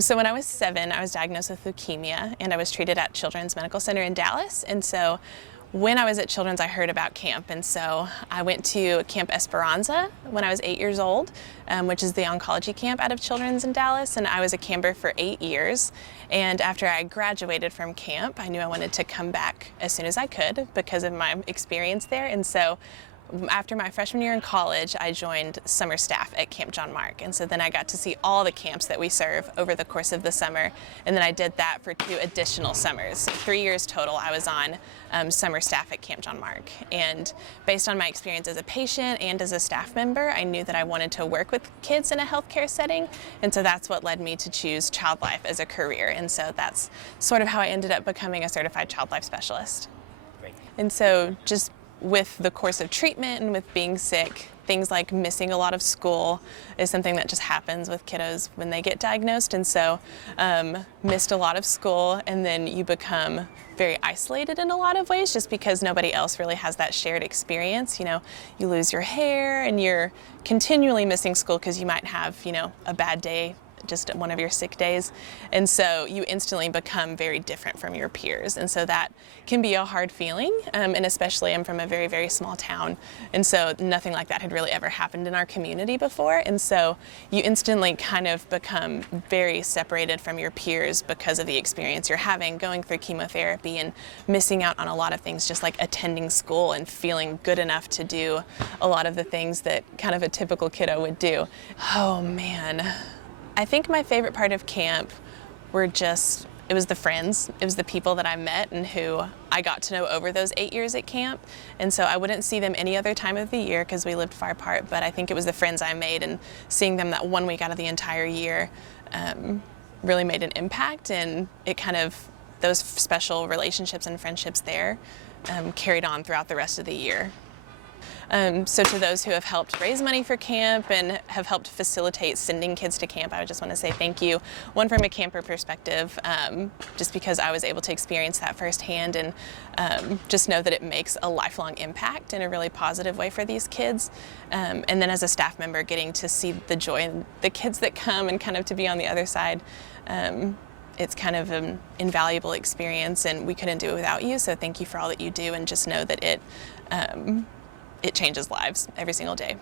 So when I was 7, I was diagnosed with leukemia, and I was treated at Children's Medical Center in Dallas. And so when I was at Children's, I heard about camp, and so I went to Camp Esperanza when I was 8 years old, which is the oncology camp out of Children's in Dallas, and I was a camper for 8 years. And after I graduated from camp, I knew I wanted to come back as soon as I could because of my experience there. And so after my freshman year in college, I joined summer staff at Camp John Mark, and so then I got to see all the camps that we serve over the course of the summer, and then I did that for 2 additional summers. 3 years total I was on summer staff at Camp John Mark, and based on my experience as a patient and as a staff member, I knew that I wanted to work with kids in a healthcare setting, and so that's what led me to choose child life as a career, and so that's sort of how I ended up becoming a certified child life specialist. Great. And so just with the course of treatment and with being sick, things like missing a lot of school is something that just happens with kiddos when they get diagnosed. And so missed a lot of school, and then you become very isolated in a lot of ways just because nobody else really has that shared experience. You know, you lose your hair and you're continually missing school because you might have, a bad day, just one of your sick days, and so you instantly become very different from your peers, and so that can be a hard feeling, and especially I'm from a very, very small town, and so nothing like that had really ever happened in our community before, and so you instantly kind of become very separated from your peers because of the experience you're having going through chemotherapy and missing out on a lot of things, just like attending school and feeling good enough to do a lot of the things that kind of a typical kiddo would do. Oh man. I think my favorite part of camp it was the friends, it was the people that I met and who I got to know over those 8 years at camp. And so I wouldn't see them any other time of the year because we lived far apart, but I think it was the friends I made, and seeing them that 1 week out of the entire year really made an impact, and it kind of, those special relationships and friendships there carried on throughout the rest of the year. So to those who have helped raise money for camp and have helped facilitate sending kids to camp, I would just want to say thank you. One, from a camper perspective, just because I was able to experience that firsthand, and just know that it makes a lifelong impact in a really positive way for these kids. And then as a staff member, getting to see the joy in the kids that come and kind of to be on the other side. It's kind of an invaluable experience, and we couldn't do it without you, so thank you for all that you do, and just know that it changes lives every single day.